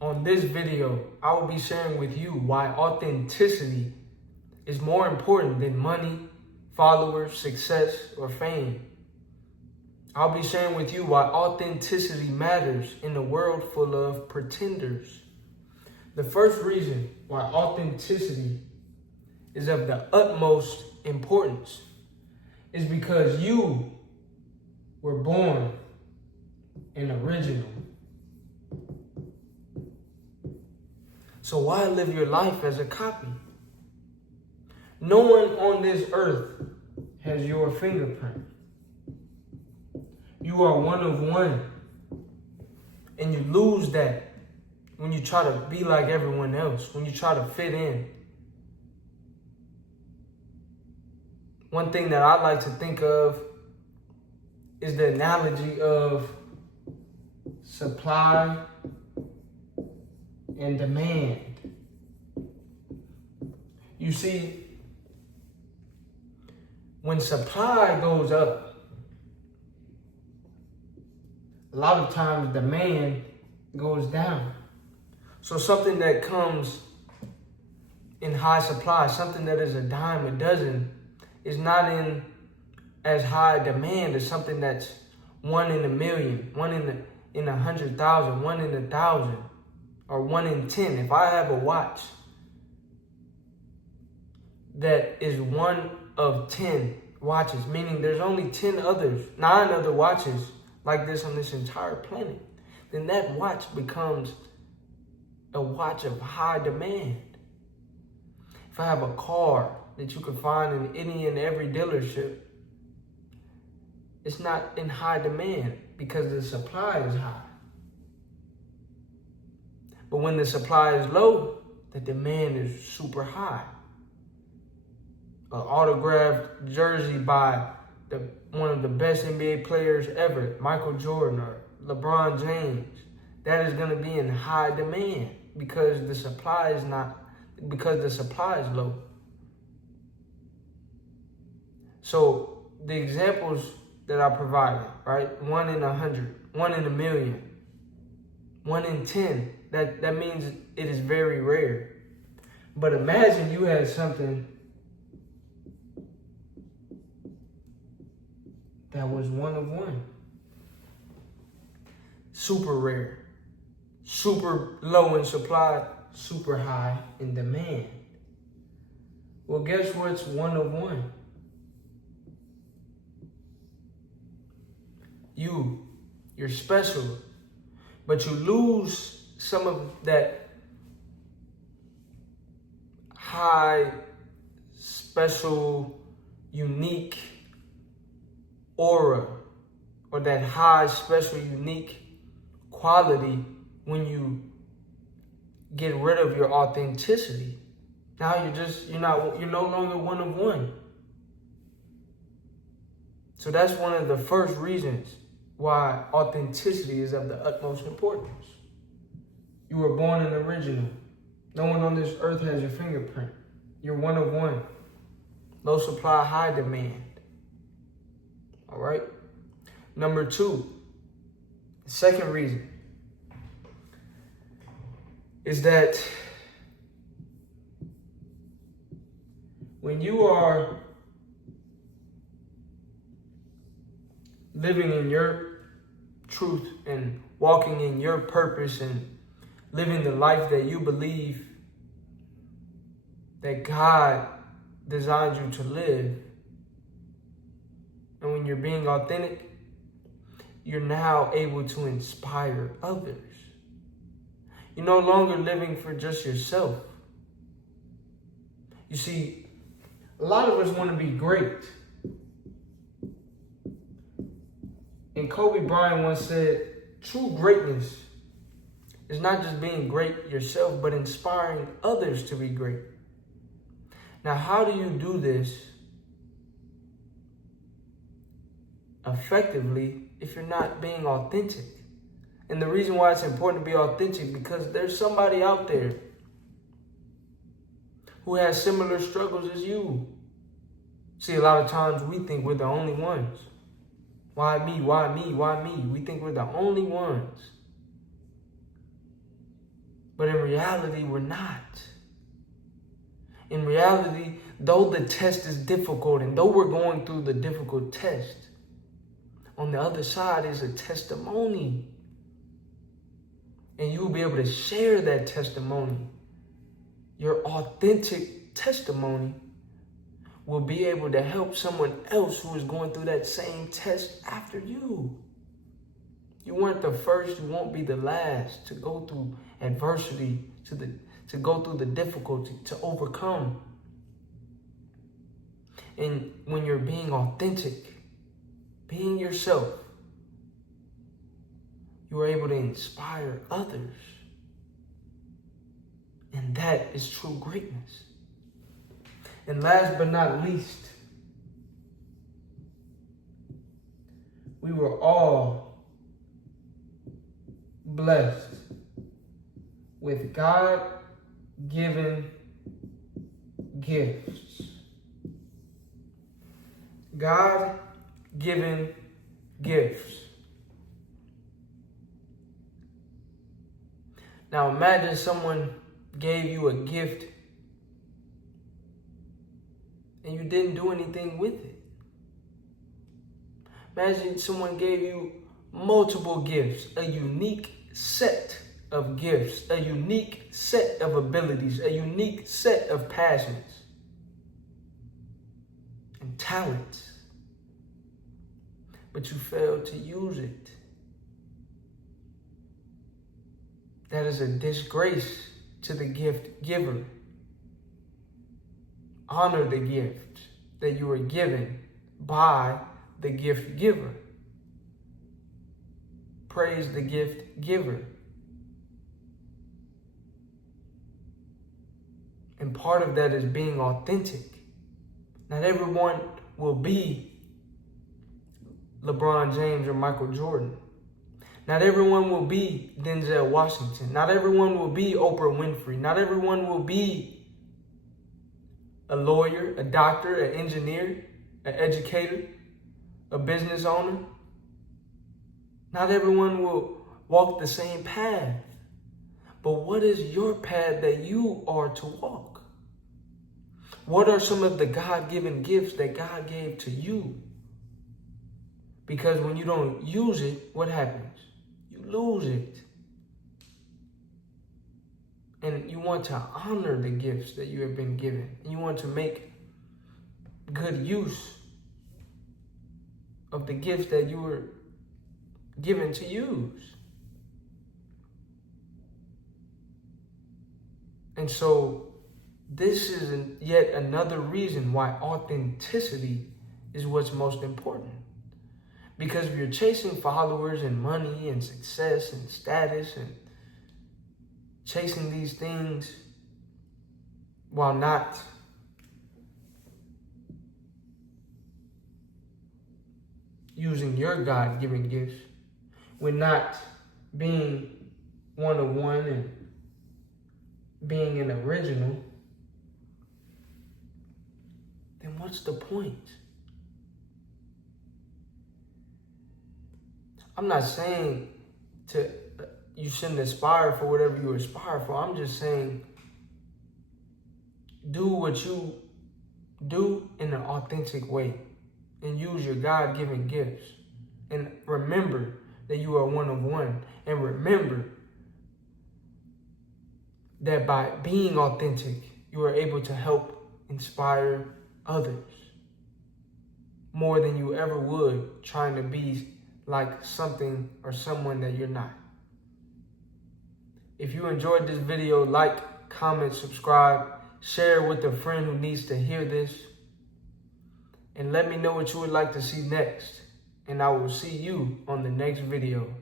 On this video, I will be sharing with you why authenticity is more important than money, followers, success, or fame. I'll be sharing with you why authenticity matters in a world full of pretenders. The first reason why authenticity is of the utmost importance is because you were born an original. So why live your life as a copy? No one on this earth has your fingerprint. You are one of one. And you lose that when you try to be like everyone else, when you try to fit in. One thing that I like to think of is the analogy of supply and demand. You see, when supply goes up, a lot of times demand goes down. So something that comes in high supply, something that is a dime a dozen, is not in as high demand as something that's 1 in a million, 1 in 100,000, 1 in 1,000, or 1 in 10. If I have a watch that is 1 of 10 watches, meaning there's only 9 other watches like this on this entire planet, then that watch becomes a watch of high demand. If I have a car that you can find in any and every dealership, it's not in high demand because the supply is high. But when the supply is low, the demand is super high. An autographed jersey by one of the best NBA players ever, Michael Jordan or LeBron James, that is going to be in high demand because the supply is low. So the examples that I provided, right? 1 in 100, 1 in a million, 1 in 10, that means it is very rare. But imagine you had something that was 1 of 1. Super rare, super low in supply, super high in demand. Well, guess what's 1 of 1? You're special, but you lose some of that high, special, unique aura, or that high, special, unique quality when you get rid of your authenticity. Now you're no longer 1 of 1. So that's one of the first reasons why authenticity is of the utmost importance. You were born an original. No one on this earth has your fingerprint. You're 1 of 1. Low supply, high demand. All right? Number 2, the second reason is that when you are living in your truth and walking in your purpose and living the life that you believe that God designed you to live, and when you're being authentic, you're now able to inspire others. You're no longer living for just yourself. You see, a lot of us want to be great. And Kobe Bryant once said, true greatness is not just being great yourself, but inspiring others to be great. Now, how do you do this effectively if you're not being authentic? And the reason why it's important to be authentic, because there's somebody out there who has similar struggles as you. See, a lot of times we think we're the only ones. Why me? Why me? Why me? We think we're the only ones. But in reality, we're not. In reality, though the test is difficult and though we're going through the difficult test, on the other side is a testimony. And you will be able to share that testimony. Your authentic testimony will be able to help someone else who is going through that same test after you. You weren't the first, you won't be the last to go through adversity, to go through the difficulty, to overcome. And when you're being authentic, being yourself, you are able to inspire others. And that is true greatness. And last but not least, we were all blessed with God-given gifts. God-given gifts. Now imagine someone gave you a gift and you didn't do anything with it. Imagine someone gave you multiple gifts, a unique set of gifts, a unique set of abilities, a unique set of passions and talents, but you failed to use it. That is a disgrace to the gift giver. Honor the gift that you were given by the gift giver. Praise the gift giver. And part of that is being authentic. Not everyone will be LeBron James or Michael Jordan. Not everyone will be Denzel Washington. Not everyone will be Oprah Winfrey. Not everyone will be a lawyer, a doctor, an engineer, an educator, a business owner. Not everyone will walk the same path. But what is your path that you are to walk? What are some of the God-given gifts that God gave to you? Because when you don't use it, what happens? You lose it. And you want to honor the gifts that you have been given. And you want to make good use of the gifts that you were given to use. And so this is yet another reason why authenticity is what's most important. Because if you're chasing followers and money and success and status and chasing these things while not using your God-given gifts, when not being one-of-one and being an original, then what's the point? I'm not saying you shouldn't aspire for whatever you aspire for. I'm just saying do what you do in an authentic way and use your God-given gifts. And remember that you are one of one. And remember that by being authentic, you are able to help inspire others more than you ever would trying to be like something or someone that you're not. If you enjoyed this video, like, comment, subscribe, share with a friend who needs to hear this, and let me know what you would like to see next. And I will see you on the next video.